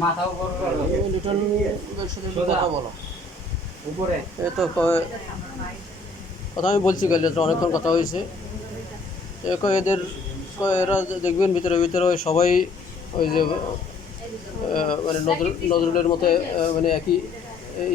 মাথা উপর লিটন কথা বলো উপরে এই তো কথা আমি বলছি গেলে অনেকক্ষণ কথা হয়েছে এদের এরা দেখবেন ভিতরে ভিতরে সবাই ওই যে মানে নজরুলের মতো মানে একই